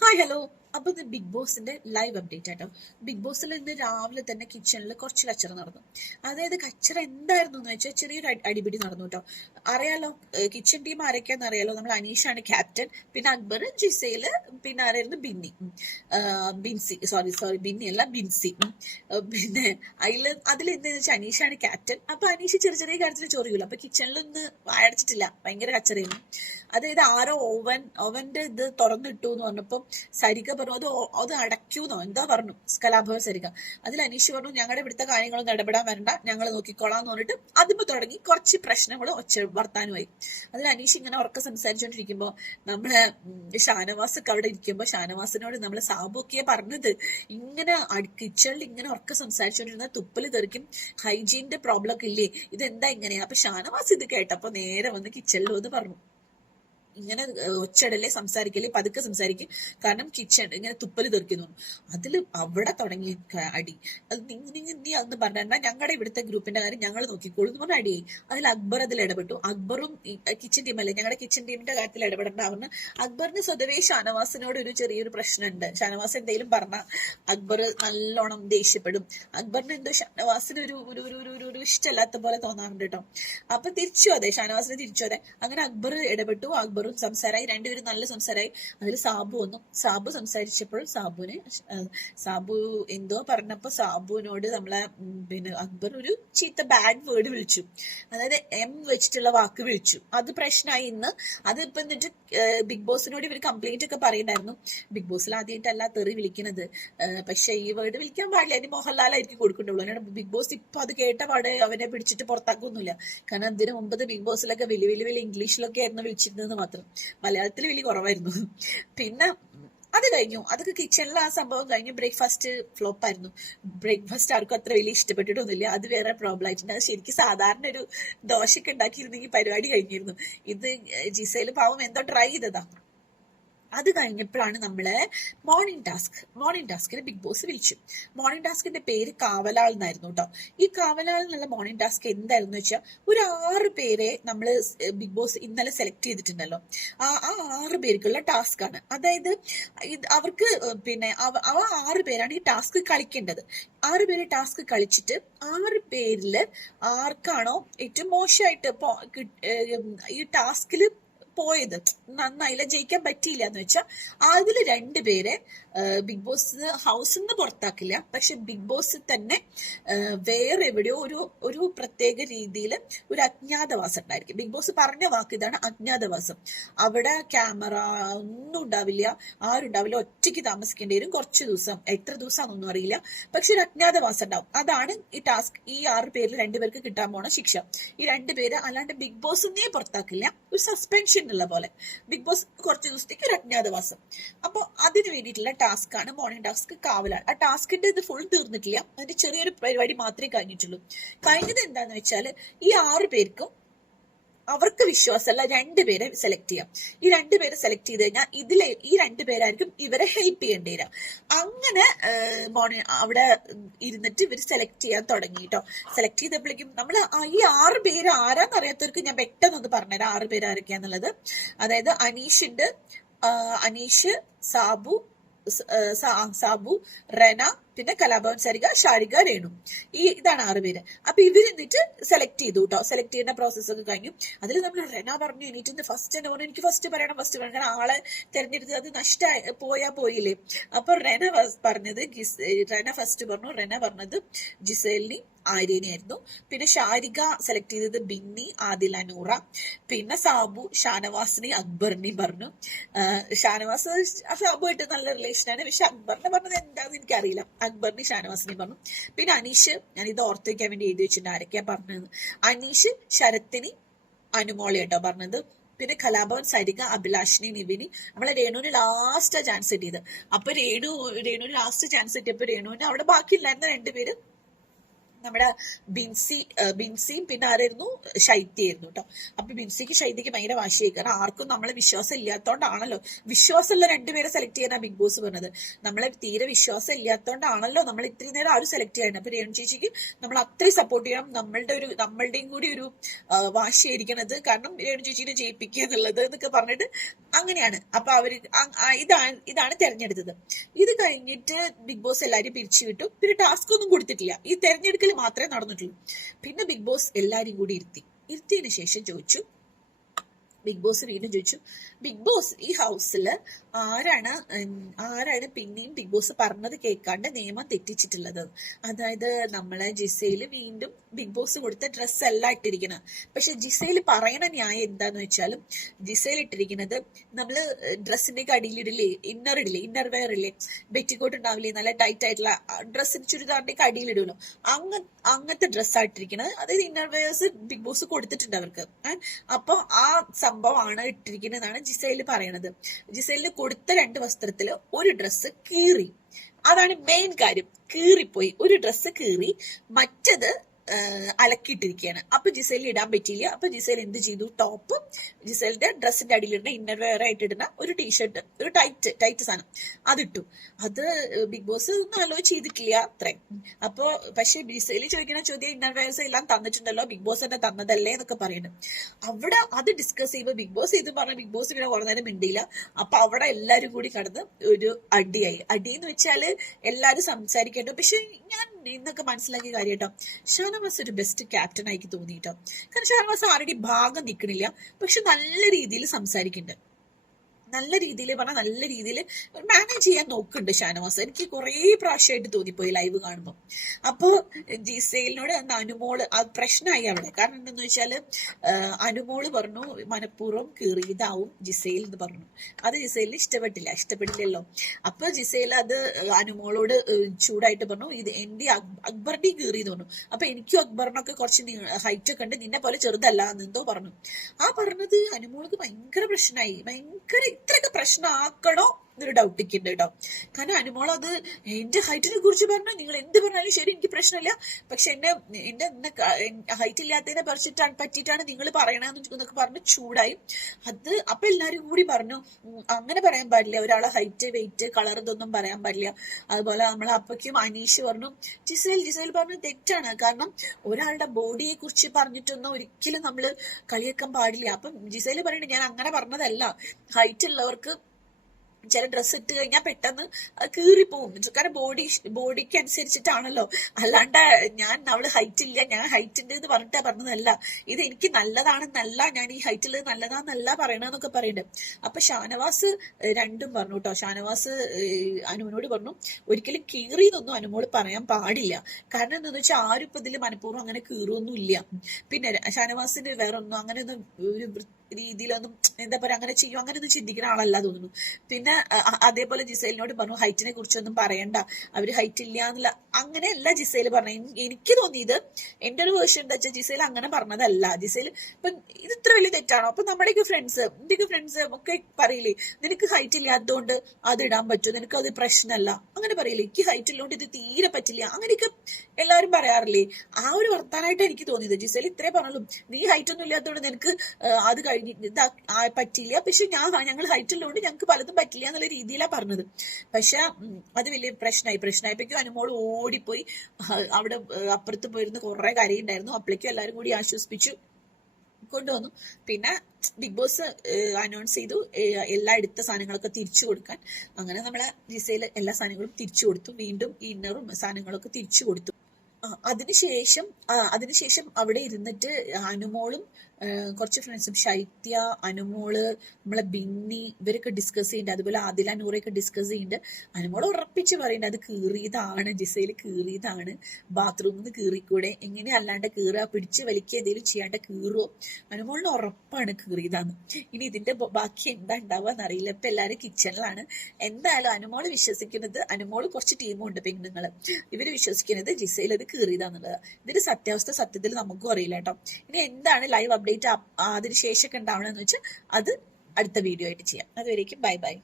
Hi hello അപ്പൊ ഇത് big ബോസിന്റെ ലൈവ് അപ്ഡേറ്റ് ആട്ടോ. ബിഗ് ബോസിൽ ഇന്ന് രാവിലെ തന്നെ കിച്ചണിൽ കുറച്ച് കച്ചറ നടന്നു. അതായത് കച്ചറ എന്തായിരുന്നു എന്ന് വെച്ചാൽ ചെറിയൊരു അടിപിടി നടന്നു കേട്ടോ. അറിയാലോ കിച്ചൺ ടീം ആരൊക്കെയാന്ന് അറിയാലോ? നമ്മൾ അനീഷാണ് ക്യാപ്റ്റൻ പിന്നെ അക്ബർ ജിസയിൽ പിന്നെ ആരായിരുന്നു? ബിന്നി. ബിൻസി. സോറി സോറി ബിന്നി അല്ല ബിൻസി. പിന്നെ അതിൽ അതിൽ എന്താന്ന് വെച്ചാൽ അനീഷാണ് ക്യാപ്റ്റൻ അപ്പൊ അനീഷ് ചെറിയ ചെറിയ കാര്യത്തിൽ ചോറിയുള്ളൂ അപ്പൊ കിച്ചണിൽ ഒന്ന് വായടച്ചിട്ടില്ല. ഭയങ്കര കച്ചറയായിരുന്നു. അതായത് ആരോ ഓവൻ ഓവന്റെ ഇത് തുറന്നിട്ടു എന്ന് പറഞ്ഞപ്പോ സരിക പറഞ്ഞു അത് അത് അടയ്ക്കൂന്നോ? എന്താ പറഞ്ഞു കലാഭവൻ സരിക അതിൽ അനീഷ് പറഞ്ഞു ഞങ്ങളുടെ ഇവിടുത്തെ കാര്യങ്ങളൊന്നും ഇടപെടാൻ വരണ്ട ഞങ്ങൾ നോക്കിക്കോളാം എന്ന് പറഞ്ഞിട്ട് അതിപ്പോ തുടങ്ങി കുറച്ച് പ്രശ്നങ്ങളും ഒച്ച വർത്താനുമായി. അതിൽ അനീഷ് ഇങ്ങനെ ഉറക്കെ സംസാരിച്ചോണ്ടിരിക്കുമ്പോ നമ്മളെ ഷാനവാസ് ഷാനവാസൊക്കെ അവിടെ ഇരിക്കുമ്പോ ഷാനവാസിനോട് നമ്മളെ സാബുക്കിയെ പറഞ്ഞത്. ഇങ്ങനെ കിച്ചണിൽ ഇങ്ങനെ ഉറക്കെ സംസാരിച്ചുകൊണ്ടിരുന്ന തുപ്പൽ തെറിക്കും ഹൈജീനിന്റെ പ്രോബ്ലം ഒക്കെ ഇല്ലേ? ഇതെന്താ ഇങ്ങനെയാ അപ്പൊ ഷാനവാസ് ഇത് കേട്ടപ്പോ നേരെ വന്ന് കിച്ചണിൽ പറഞ്ഞു. ഇങ്ങനെ ഒച്ചടല്ലേ സംസാരിക്കല്ലേ പതുക്കെ സംസാരിക്കും. കാരണം കിച്ചൺ ഇങ്ങനെ തുപ്പൽ തെറിക്കുന്നു. അതിൽ അവിടെ തുടങ്ങി അടി. അത് നീ നീ- അന്ന് പറഞ്ഞാൽ ഞങ്ങളുടെ ഇവിടുത്തെ ഗ്രൂപ്പിന്റെ കാര്യം ഞങ്ങൾ നോക്കിക്കോളൂ എന്ന് പറഞ്ഞ അടിയായി. അതിൽ അക്ബർ അതിൽ ഇടപെട്ടു. അക്ബറും കിച്ചൺ ടീം അല്ലേ? ഞങ്ങളുടെ കിച്ചൺ ടീമിന്റെ കാര്യത്തിൽ ഇടപെടേണ്ട പറഞ്ഞു അക്ബറിന് സ്വതവേ ഷാനവാസിനോട് ഒരു ചെറിയൊരു പ്രശ്നമുണ്ട് ഷാനവാസ് എന്തെങ്കിലും പറഞ്ഞ അക്ബർ നല്ലോണം ദേഷ്യപ്പെടും. അക്ബറിന് എന്തോ ഷാനവാസിന് ഒരു ഒരു ഒരു ഒരു- ഒരു ഇഷ്ടമല്ലാത്ത പോലെ തോന്നാറുണ്ട് കേട്ടോ അപ്പൊ തിരിച്ചു അതെ ഷാനവാസിന് തിരിച്ചു അതെ. അങ്ങനെ അക്ബർ ഇടപെട്ടു. അക്ബറും സംസാരമായി രണ്ടുപേരും നല്ല സംസാരമായി അതിൽ സാബു വന്നു. സാബു സംസാരിച്ചപ്പോൾ സാബുവിന് സാബു എന്തോ പറഞ്ഞപ്പോൾ സാബുവിനോട് നമ്മളെ പിന്നെ അക്ബർ ഒരു ചീത്ത ബാഡ് വേർഡ് വിളിച്ചു. അതായത് എം വെച്ചിട്ടുള്ള വാക്ക് വിളിച്ചു. അത് പ്രശ്നമായി ഇന്ന്. അത് ഇപ്പൊ എന്നിട്ട് ബിഗ് ബോസിനോട് ഇവർ കംപ്ലൈന്റ് ഒക്കെ പറയുന്നുണ്ടായിരുന്നു. ബിഗ് ബോസിൽ ആദ്യമായിട്ടല്ല തെറി വിളിക്കുന്നത് പക്ഷെ ഈ വേർഡ് വിളിക്കാൻ പാടില്ല. മോഹൻലാൽ മോഹൻലാലായിരിക്കും കൊടുക്കേണ്ടുള്ളൂ ബിഗ് ബോസ് ഇപ്പൊ അത് കേട്ട പാടെ അവനെ പിടിച്ചിട്ട് പുറത്താക്കൊന്നുമില്ല. കാരണം ഇതിനു മുമ്പ് ബിഗ് ബോസിലൊക്കെ വലിയ വലിയ വലിയ ഇംഗ്ലീഷിലൊക്കെ ആയിരുന്നു വിളിച്ചിരുന്നത് മാത്രം. മലയാളത്തിൽ വലിയ കുറവായിരുന്നു. പിന്നെ അത് കഴിഞ്ഞു. അതൊക്കെ കിച്ചണിൽ ആ സംഭവം കഴിഞ്ഞു. ബ്രേക്ക്ഫാസ്റ്റ് ഫ്ലോപ്പ് ആയിരുന്നു. ബ്രേക്ക്ഫാസ്റ്റ് ആർക്കും അത്ര വലിയ ഇഷ്ടപ്പെട്ടിട്ടൊന്നുമില്ല. അത് വേറെ പ്രോബ്ലം ആയിട്ടുണ്ട്. അത് ശരിക്കും സാധാരണ ഒരു ദോശയ്ക്ക് ഉണ്ടാക്കിയിരുന്നെങ്കിൽ പരിപാടി കഴിഞ്ഞിരുന്നു. ഇത് ജിസയിൽ പാവം എന്തോ ട്രൈ ചെയ്തതാ. അത് കഴിഞ്ഞപ്പോഴാണ് നമ്മൾ മോർണിംഗ് ടാസ്ക് മോർണിംഗ് ടാസ്കിന് ബിഗ് ബോസ് വിളിച്ചു. മോർണിംഗ് ടാസ്കിന്റെ പേര് കാവലാൾ എന്നായിരുന്നു കേട്ടോ ഈ കാവലാൾ എന്നുള്ള മോർണിംഗ് ടാസ്ക് എന്തായിരുന്നു വെച്ചാൽ ഒരു ആറ് പേരെ നമ്മൾ ബിഗ് ബോസ് ഇന്നലെ സെലക്ട് ചെയ്തിട്ടുണ്ടല്ലോ. ആ ആ ആറ് പേർക്കുള്ള ടാസ്ക് ആണ്. അതായത് അവർക്ക് പിന്നെ അവ ആറ് പേരാണ് ഈ ടാസ്ക് കളിക്കേണ്ടത്. ആറ് പേര് ടാസ്ക് കളിച്ചിട്ട് ആറ് പേരിൽ ആർക്കാണോ ഏറ്റവും മോശമായിട്ട് ഈ ടാസ്കിൽ പോയത്. നന്നായില്ല ജയിക്കാൻ പറ്റിയില്ല എന്ന് വെച്ചാൽ അതിൽ രണ്ടുപേരെ പേരെ ബിഗ് ബോസ് ഹൗസിൽ നിന്ന് പുറത്താക്കില്ല. പക്ഷെ ബിഗ് ബോസ് തന്നെ വേറെ എവിടെയോ ഒരു ഒരു പ്രത്യേക രീതിയിൽ ഒരു അജ്ഞാതവാസം ഉണ്ടായിരിക്കും. ബിഗ് ബോസ് പറഞ്ഞ വാക്ക് ഇതാണ് അജ്ഞാതവാസം. അവിടെ ക്യാമറ ഒന്നും ഉണ്ടാവില്ല. ആരും ഉണ്ടാവില്ല. ഒറ്റയ്ക്ക് താമസിക്കേണ്ടി വരും. കുറച്ച് ദിവസം. എത്ര ദിവസമാണെന്നൊന്നും അറിയില്ല. പക്ഷെ ഒരു അജ്ഞാതവാസം ഉണ്ടാവും. അതാണ് ഈ ടാസ്ക് ഈ ആറ് പേരിൽ രണ്ടുപേർക്ക് കിട്ടാൻ പോണ ശിക്ഷ. ഈ രണ്ടുപേര് അല്ലാണ്ട് ബിഗ് ബോസിനെ പുറത്താക്കില്ല. ഒരു സസ്പെൻഷൻ ഉള്ള പോലെ. ബിഗ് ബോസ് കുറച്ച് ദിവസത്തേക്ക് ഒരു അജ്ഞാതവാസം. അപ്പോൾ അതിന് വേണ്ടിയിട്ടുള്ള ടാസ്ക് ആണ് മോർണിംഗ് ടാസ്ക് കാവലാണ്. ആ ടാസ്കിന്റെ ഇത് ഫുൾ തീർന്നിട്ടില്ല. അതിന്റെ ചെറിയൊരു പരിപാടി മാത്രമേ കഴിഞ്ഞിട്ടുള്ളൂ. കഴിഞ്ഞത് എന്താന്ന് വെച്ചാൽ ഈ ആറ് പേർക്കും അവർക്ക് വിശ്വാസമല്ല രണ്ടുപേരെ സെലക്ട് ചെയ്യാം. ഈ രണ്ടുപേരെ സെലക്ട് ചെയ്ത് കഴിഞ്ഞാൽ ഇതിലെ ഈ രണ്ടുപേരായിരിക്കും ഇവരെ ഹെൽപ്പ് ചെയ്യേണ്ടി വരിക അങ്ങനെ മോർണിംഗ് അവിടെ ഇരുന്നിട്ട് ഇവർ സെലക്ട് ചെയ്യാൻ തുടങ്ങി കേട്ടോ സെലക്ട് ചെയ്തപ്പോഴേക്കും നമ്മൾ ഈ ആറ് പേര് ആരാന്ന് അറിയാത്തവർക്ക് ഞാൻ പെട്ടെന്ന് ഒന്ന് പറഞ്ഞുതരാം ആറ് പേര് ആരൊക്കെയാന്നുള്ളത്. അതായത് അനീഷുണ്ട് ആ, അനീഷ് സാബു സാബു റെന പിന്നെ കലാഭവൻ സരിക ഷാരിക രേണു. ഈ ഇതാണ് ആറ് പേര്. അപ്പൊ ഇവർ എന്നിട്ട് സെലക്ട് ചെയ്തു കേട്ടോ സെലക്ട് ചെയ്യുന്ന പ്രോസസ്സ് ഒക്കെ കഴിഞ്ഞു. അതിൽ നമ്മൾ റെന പറഞ്ഞു എനിക്ക് ഫസ്റ്റ് തന്നെ പറഞ്ഞു എനിക്ക് ഫസ്റ്റ് പറയണം ഫസ്റ്റ് പറയണം. കാരണം ആളെ തെരഞ്ഞെടുത്ത് അത് നഷ്ട പോയാ പോയില്ലേ? അപ്പൊ റെന പറഞ്ഞത് റെന ഫസ്റ്റ് പറഞ്ഞു. റെന പറഞ്ഞത് ജിസേലിനി ആര്യനെയായിരുന്നു പിന്നെ ഷാരിക സെലക്ട് ചെയ്തത് ബിന്നി ആദില നൂറ. പിന്നെ സാബു ഷാനവാസിനെ അക്ബറിനെയും പറഞ്ഞു. ഷാനവാസ് സാബു സാബുമായിട്ട് നല്ല റിലേഷൻ ആണ്. പക്ഷെ അക്ബറിനെ പറഞ്ഞത് എന്താന്ന് എനിക്കറിയില്ല. അക്ബറിനെ ഷാനവാസിനെയും പറഞ്ഞു. പിന്നെ അനീഷ് ഞാൻ ഇത് ഓർത്ത് വെക്കാൻ വേണ്ടി എഴുതി വെച്ചിട്ടുണ്ട്. ആരൊക്കെയാ പറഞ്ഞത്? അനീഷ് ശരത്തിന് അനുമോളി കേട്ടോ പറഞ്ഞത്. പിന്നെ കലാഭവൻ സരിക അഭിലാഷിനി നിവിനി. നമ്മളെ രേണുവിന് ലാസ്റ്റ് ചാൻസ് കിട്ടിയത്. അപ്പൊ രേണു രേണുവിന് ലാസ്റ്റ് ചാൻസ് കിട്ടിയപ്പോ രേണുവിന് അവിടെ ബാക്കിയില്ലായിരുന്ന രണ്ടുപേര്? നമ്മുടെ ബിൻസി ബിൻസിയും പിന്നെ ആരായിരുന്നു? ശൈത്യായിരുന്നു കേട്ടോ അപ്പൊ ബിൻസിക്ക് ശൈത്യക്ക് ഭയങ്കര വാശിയായി. കാരണം ആർക്കും നമ്മളെ വിശ്വാസം ഇല്ലാത്തോണ്ടാണല്ലോ. വിശ്വാസമുള്ള രണ്ടുപേരെ സെലക്ട് ചെയ്യാനാ ബിഗ് ബോസ് പറഞ്ഞത്. നമ്മളെ തീരെ വിശ്വാസം ഇല്ലാത്തോണ്ടാണല്ലോ നമ്മൾ ഇത്രയും നേരം ആരും സെലക്ട് ചെയ്യണം അപ്പൊ രേണു ചേച്ചിക്ക് നമ്മൾ അത്രയും സപ്പോർട്ട് ചെയ്യണം. നമ്മളുടെ ഒരു നമ്മളുടെയും കൂടി ഒരു വാശിയായിരിക്കണത്. കാരണം രേണു ചേച്ചിനെ ജയിപ്പിക്കുക എന്നുള്ളത് എന്നൊക്കെ പറഞ്ഞിട്ട് അങ്ങനെയാണ്. അപ്പൊ അവർ ഇതാണ് ഇതാണ് തെരഞ്ഞെടുത്തത്. ഇത് കഴിഞ്ഞിട്ട് ബിഗ് ബോസ് എല്ലാരും പിരിച്ചു വിട്ടു പിന്നെ ടാസ്ക് ഒന്നും കൊടുത്തിട്ടില്ല. ഈ തെരഞ്ഞെടുക്കൽ മാത്രമേ നടന്നിട്ടുള്ളൂ. പിന്നെ ബിഗ് ബോസ് എല്ലാരും കൂടി ഇരുത്തി. ഇരുത്തിയതിനു ശേഷം ചോദിച്ചു ബിഗ് ബോസ് വീണ്ടും ചോദിച്ചു. ബിഗ് ബോസ് ഈ ഹൗസിൽ ആരാണ് ആരാണ് പിന്നെയും ബിഗ് ബോസ് പറഞ്ഞത് കേൾക്കാണ്ട് നിയമം തെറ്റിച്ചിട്ടുള്ളത്? അതായത് നമ്മളെ ജിസയിൽ വീണ്ടും ബിഗ് ബോസ് കൊടുത്ത ഡ്രസ്സ് അല്ല ഇട്ടിരിക്കുന്നത് പക്ഷെ ജിസയിൽ പറയണ ന്യായം എന്താന്ന് വെച്ചാലും ജിസയിൽ ഇട്ടിരിക്കുന്നത് നമ്മൾ ഡ്രസ്സിന്റെ അടിയിലിടില്ലേ ഇന്നർ ഇടില്ലേ ഇന്നർ വെയർ ഇല്ലേ ബെറ്റിക്കോട്ട് ഉണ്ടാവില്ലേ നല്ല ടൈറ്റ് ആയിട്ടുള്ള ഡ്രസ്സിന് ചുരിദാറിന്റെ അടിയിലിടുമല്ലോ അങ്ങ അങ്ങനത്തെ ഡ്രസ്സായിട്ടിരിക്കുന്നത് അതായത് ഇന്നർ വെയേഴ്സ് ബിഗ് ബോസ് കൊടുത്തിട്ടുണ്ട് അവർക്ക്. അപ്പോൾ അപ്പൊ ആ സംഭവമാണ് ഇട്ടിരിക്കുന്നതാണ് ജിസയിൽ പറയണത്. ജിസൈലിന് കൊടുത്ത രണ്ട് വസ്ത്രത്തിൽ ഒരു ഡ്രസ്സ് കീറി. അതാണ് മെയിൻ കാര്യം. കീറിപ്പോയി. ഒരു ഡ്രസ്സ് കീറി. മറ്റത് അലക്കിയിട്ടിരിക്കുകയാണ് അപ്പൊ ജിസേലിൽ ഇടാൻ പറ്റിയില്ല. അപ്പൊ ജിസേൽ എന്ത് ചെയ്തു? ടോപ്പ് ജിസേലിന്റെ ഡ്രസ്സിന്റെ അടിയിലിടുന്ന ഇന്നർ വെയർ ആയിട്ട് ഇടുന്ന ഒരു ടീഷർട്ട് ഒരു ടൈറ്റ് ടൈറ്റ് സാധനം. അതിട്ടു. അത് ബിഗ് ബോസ് ഒന്നും അലോ ചെയ്തിട്ടില്ല അത്രയും അപ്പൊ പക്ഷെ ജിസേൽ ചോദിക്കുന്ന ചോദ്യം ഇന്നർ വെയർസ് എല്ലാം തന്നിട്ടുണ്ടല്ലോ ബിഗ് ബോസ് തന്നെ തന്നതല്ലേ എന്നൊക്കെ പറയുന്നത് അവിടെ അത് ഡിസ്കസ് ചെയ്യുമ്പോൾ ബിഗ് ബോസ് ഇത് പറഞ്ഞ ബിഗ് ബോസ് പിന്നെ കുറെ മിണ്ടിയില്ല. അപ്പൊ അവിടെ എല്ലാരും കൂടി കടന്ന് ഒരു അടിയായി. അടിയെന്ന് വെച്ചാൽ എല്ലാരും സംസാരിക്കേണ്ട. പക്ഷെ ഞാൻ ഇന്നൊക്കെ മനസ്സിലാക്കിയ കാര്യം കേട്ടോ ഷാനവാസ് ഒരു ബെസ്റ്റ് ക്യാപ്റ്റൻ ആയിട്ട് തോന്നി കേട്ടോ കാരണം ഷാനവാസ് ആരുടെ ഭാഗം നിൽക്കണില്ല. പക്ഷെ നല്ല രീതിയിൽ സംസാരിക്കുന്നുണ്ട്. നല്ല രീതിയിൽ പറഞ്ഞാൽ നല്ല രീതിയിൽ മാനേജ് ചെയ്യാൻ നോക്കുന്നുണ്ട് ഷാനവാസ്. എനിക്ക് കുറേ പ്രാവശ്യമായിട്ട് തോന്നിപ്പോയി ലൈവ് കാണുമ്പോൾ അപ്പോൾ ജിസയിലിനോട് അന്ന് അനുമോൾ അത് പ്രശ്നമായി അവിടെ. കാരണം എന്താണെന്ന് വെച്ചാൽ അനുമോൾ പറഞ്ഞു മനഃപൂർവം കീറിയതാവും ജിസയിൽ എന്ന് പറഞ്ഞു. അത് ജിസേലിന് ഇഷ്ടപ്പെട്ടില്ല ഇഷ്ടപ്പെട്ടില്ലല്ലോ. അപ്പോൾ ജിസയിൽ അത് അനുമോളോട് ചൂടായിട്ട് പറഞ്ഞു ഇത് എന്റെ അക്ബറിന്റെ കീറി എന്ന് പറഞ്ഞു. അപ്പോൾ എനിക്കും അക്ബറിനൊക്കെ കുറച്ച് ഹൈറ്റ് ഒക്കെ ഉണ്ട് നിന്നെ പോലെ ചെറുതല്ല എന്നെന്തോ പറഞ്ഞു. ആ പറഞ്ഞത് അനുമോൾക്ക് ഭയങ്കര പ്രശ്നമായി ഭയങ്കര ഇത്രയൊക്കെ പ്രശ്നമാക്കണോ? എന്നൊരു ഡൗട്ട് ഉണ്ട് കേട്ടോ. കാരണം അനുമോൾ അത് എന്റെ ഹൈറ്റിനെ കുറിച്ച് പറഞ്ഞു? നിങ്ങൾ എന്ത് പറഞ്ഞാലും ശരി എനിക്ക് പ്രശ്നമില്ല. പക്ഷെ എന്നെ എന്റെ ഹൈറ്റ് ഇല്ലാത്തതിനെ പറിച്ചിട്ടാണ് പറ്റിയിട്ടാണ് നിങ്ങൾ പറയണെന്ന് എന്നൊക്കെ പറഞ്ഞ് ചൂടായി. അത് അപ്പൊ എല്ലാരും കൂടി പറഞ്ഞു അങ്ങനെ പറയാൻ പാടില്ല. ഒരാളെ ഹൈറ്റ് വെയിറ്റ് കളർ ഇതൊന്നും പറയാൻ പാടില്ല. അതുപോലെ നമ്മളെ അപ്പയ്ക്കും അനീഷ് പറഞ്ഞു ജിസേൽ ജിസേൽ പറഞ്ഞു തെറ്റാണ്. കാരണം ഒരാളുടെ ബോഡിയെ കുറിച്ച് പറഞ്ഞിട്ടൊന്നും ഒരിക്കലും നമ്മൾ കളിയാക്കാൻ പാടില്ല. അപ്പം ജിസേൽ പറയുന്നത് ഞാൻ അങ്ങനെ പറഞ്ഞതല്ല. ഹൈറ്റ് ഉള്ളവർക്ക് ചില ഡ്രസ്സ് ഇട്ട് കഴിഞ്ഞാൽ പെട്ടെന്ന് കീറിപ്പോവും. കാരണം ബോഡി ബോഡിക്ക് അനുസരിച്ചിട്ടാണല്ലോ. അല്ലാണ്ട് ഞാൻ അവൾ ഹൈറ്റ് ഇല്ല ഞാൻ ഹൈറ്റിന്റെ എന്ന് പറഞ്ഞിട്ടാ പറഞ്ഞതല്ല. ഇത് എനിക്ക് നല്ലതാണെന്നല്ല ഞാൻ ഈ ഹൈറ്റിൽ നല്ലതാണെന്നല്ല പറയണെന്നൊക്കെ പറയുന്നുണ്ട് അപ്പൊ ഷാനവാസ് രണ്ടും പറഞ്ഞു കേട്ടോ ഷാനവാസ് അനുവിനോട് പറഞ്ഞു ഒരിക്കലും കീറി എന്നൊന്നും അനുമോട് പറയാൻ പാടില്ല. കാരണം എന്താണെന്ന് വെച്ചാൽ ആരും ഇപ്പൊ ഇതിൽ മനഃപൂർവം അങ്ങനെ കീറുമൊന്നും ഇല്ല പിന്നെ ഷാനവാസിന്റെ വേറെ ഒന്നും അങ്ങനെ ഒന്നും ഒരു രീതിയിലൊന്നും എന്താ പറയാ അങ്ങനെ ചെയ്യും അങ്ങനെ ഒന്നും ചിന്തിക്കുന്ന ആളല്ല തോന്നുന്നു. പിന്നെ അതേപോലെ ജിസൈലിനോട് പറഞ്ഞു ഹൈറ്റിനെ കുറിച്ചൊന്നും പറയണ്ട അവർ ഹൈറ്റ് ഇല്ല എന്നുള്ള അങ്ങനെയല്ല ജിസൈൽ പറഞ്ഞത് എനിക്ക് തോന്നിയത് എന്റെ ഒരു വേർഷൻ എന്താ വെച്ചാൽ ജിസൈൽ അങ്ങനെ പറഞ്ഞതല്ല. ജിസൈൽ ഇപ്പൊ ഇത് ഇത്ര വലിയ തെറ്റാണോ? അപ്പൊ നമ്മുടെയൊക്കെ ഫ്രണ്ട്സ് എന്റെയൊക്കെ ഫ്രണ്ട്സ് ഒക്കെ പറയില്ലേ നിനക്ക് ഹൈറ്റ് ഇല്ലാത്തതുകൊണ്ട് അത് ഇടാൻ പറ്റും? നിനക്ക് അത് പ്രശ്നമല്ല. അങ്ങനെ പറയില്ലേ എനിക്ക് ഹൈറ്റ് ഉള്ളതുകൊണ്ട് ഇത് തീരെ പറ്റില്ല. അങ്ങനെയൊക്കെ എല്ലാവരും പറയാറില്ലേ? ആ ഒരു വർത്താനായിട്ട് എനിക്ക് തോന്നിയത്. ജിസൈൽ ഇത്രേ പറഞ്ഞുള്ളൂ. നീ ഹൈറ്റ് ഒന്നും ഇല്ലാത്തതുകൊണ്ട് നിനക്ക് അത് കഴിഞ്ഞ് ഇതാ പറ്റില്ല. പക്ഷെ ഞാൻ ഞങ്ങൾ ഹൈറ്റ് ഉള്ളതുകൊണ്ട് ഞങ്ങൾക്ക് പലതും പറ്റില്ല എന്നുള്ള രീതിയിലാണ് പറഞ്ഞത്. പക്ഷെ അത് വലിയ പ്രശ്നമായി പ്രശ്നമായപ്പോഴേക്കും അനുമോൾ ഓടിപ്പോയി. അവിടെ അപ്പുറത്ത് പോയിരുന്ന് കുറെ ഉണ്ടായിരുന്നു അപ്പോഴേക്കും എല്ലാവരും കൂടി ആശ്വസിപ്പിച്ചു കൊണ്ടുവന്നു. പിന്നെ ബിഗ് ബോസ് അനൗൺസ് ചെയ്തു എല്ലാ എടുത്ത സാധനങ്ങളൊക്കെ തിരിച്ചു കൊടുക്കാൻ. അങ്ങനെ നമ്മളെ ജിസയിൽ എല്ലാ സാധനങ്ങളും തിരിച്ചു കൊടുത്തു. വീണ്ടും ഇന്നറും സാധനങ്ങളൊക്കെ തിരിച്ചു കൊടുത്തു. അതിനുശേഷം അതിനുശേഷം അവിടെ ഇരുന്നിട്ട് അനുമോളും കുറച്ച് ഫ്രണ്ട്സും ശൈത്യ അനുമോൾ നമ്മളെ ബിന്നി ഇവരൊക്കെ ഡിസ്കസ് ചെയ്യുന്നുണ്ട് അതുപോലെ ആദില നൂറയൊക്കെ ഡിസ്കസ് ചെയ്യുന്നുണ്ട് അനുമോൾ ഉറപ്പിച്ച് പറയുന്നുണ്ട് അത് കീറിയതാണ് ജിസയിൽ കീറിയതാണ്. ബാത്റൂമിൽ നിന്ന് കീറിക്കൂടെ? എങ്ങനെ അല്ലാണ്ട് കീറുക പിടിച്ച് വലിക്കുക എന്തെങ്കിലും ചെയ്യാണ്ട് കീറുമോ അനുമോളിന് ഉറപ്പാണ് കീറിയതാന്ന്. ഇനി ഇതിന്റെ ബാക്കി എന്താ ഉണ്ടാവുക എന്നറിയില്ല. ഇപ്പൊ എല്ലാരും കിച്ചണിലാണ് എന്തായാലും അനുമോൾ വിശ്വസിക്കുന്നത് അനുമോൾ കുറച്ച് ടീമുണ്ട് പെണ്ണുങ്ങൾ. ഇവർ വിശ്വസിക്കുന്നത് ജിസയിൽ അത് കീറിയതാന്നുള്ളത്. ഇതിന്റെ സത്യാവസ്ഥ സത്യത്തിൽ നമുക്കും അറിയില്ല കേട്ടോ. ഇനി എന്താണ് ലൈവ് അപ്ഡേറ്റ് അതിന് ശേഷമൊക്കെ ഉണ്ടാവണമെന്ന് വെച്ചാൽ അത് അടുത്ത വീഡിയോ ആയിട്ട് ചെയ്യാം. അതുവരേക്കും ബൈ ബൈ